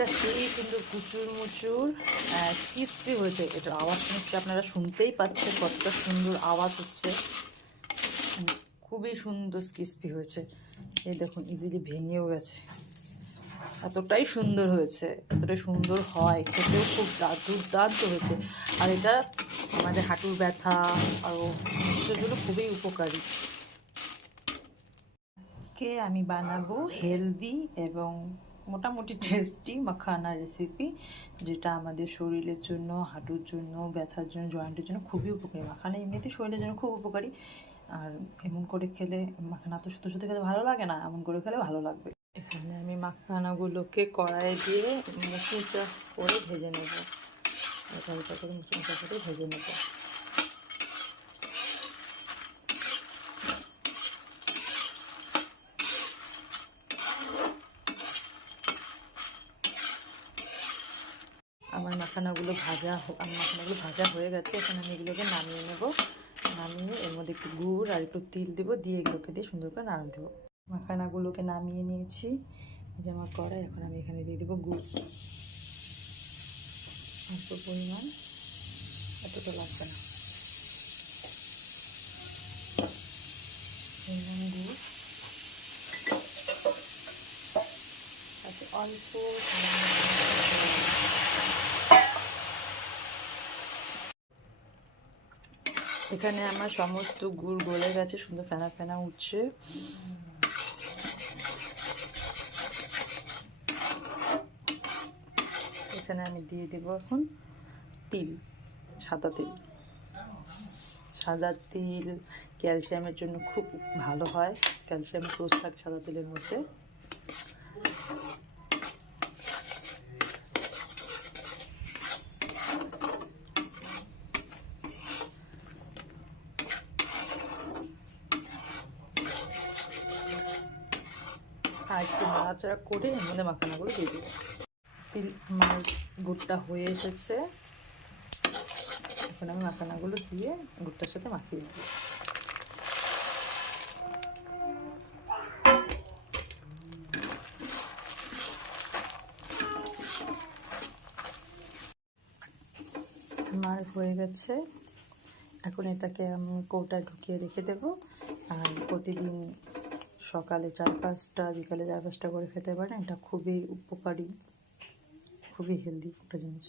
এটা সেই সুন্দর কুচুর মুচুর ক্রিস্পি হয়েছে। এটার আওয়াজ নিশ্চয়ই আপনারা শুনতেই পাচ্ছেন কতটা সুন্দর আওয়াজ হচ্ছে। খুবই সুন্দর ক্রিস্পি হয়েছে। এই দেখুন ইজিলি ভেঙেও গেছে। এতটাই সুন্দর হয়েছে, এতটাই সুন্দর হয়, খেতেও খুব দুর্দান্ত হয়েছে। আর এটা আমাদের হাঁটুর ব্যথা আরও কিছুর জন্য খুবই উপকারী। আমি বানাবো হেলদি এবং মোটামুটি টেস্টি মাখানা রেসিপি, যেটা আমাদের শরীরের জন্য, হাঁটুর জন্য, ব্যথার জন্য, জয়েন্টের জন্য খুবই উপকারী। মাখানা এমনিতে শরীরের জন্য খুব উপকারী। আর এমন করে খেলে, মাখানা তো শুধু শুধু খেতে ভালো লাগে না, এমন করে খেলে ভালো লাগবে। এখানে আমি মাখানাগুলোকে কড়াইয়ে দিয়ে মুচমুচা করে ভেজে নেব। হালকা করে মুচমুচা করে ভেজে নেব। আমার মাখানাগুলো ভাজা হয়ে গেছে। এখন আমি এগুলোকে নামিয়ে নেব। নামিয়ে এর মধ্যে একটু গুড় আর একটু তিল দেবো, দিয়ে এগুলোকে দিয়ে সুন্দর করে নাড়া দেবো। মাখানাগুলোকে নামিয়ে নিয়েছি। এই যে আমার কড়াই, এখন আমি এখানে দিয়ে দেবো গুড়। অল্প পরিমাণ, এতটা লাগবে না, গুড় তাতে অল্প। এখানে আমার সমস্ত গুড় গলে গেছে, সুন্দর ফেনা ফেনা উঠছে। এখানে আমি দিয়ে দেব এখন তিল, সাদা তিল। সাদা তিল ক্যালসিয়ামের জন্য খুব ভালো হয়, ক্যালসিয়াম সোর্স থাকে সাদা তিলের মধ্যে। আর একটু নাড়াচাড়া করে এর মধ্যে মাখানাগুলো দিয়ে দেবো। তিল আমার গুড়টা হয়ে এসেছে। এখন আমি মাখানাগুলো দিয়ে গুড়টার সাথে মাখিয়ে দেবো। আমার হয়ে গেছে। এখন এটাকে আমি কৌটায় ঢুকিয়ে রেখে দেবো। আর প্রতিদিন সকালে 4-5টা, বিকালে 4-5টা করে খেতে পারেন। এটা খুবই উপকারী, খুবই হেলদি একটা জিনিস।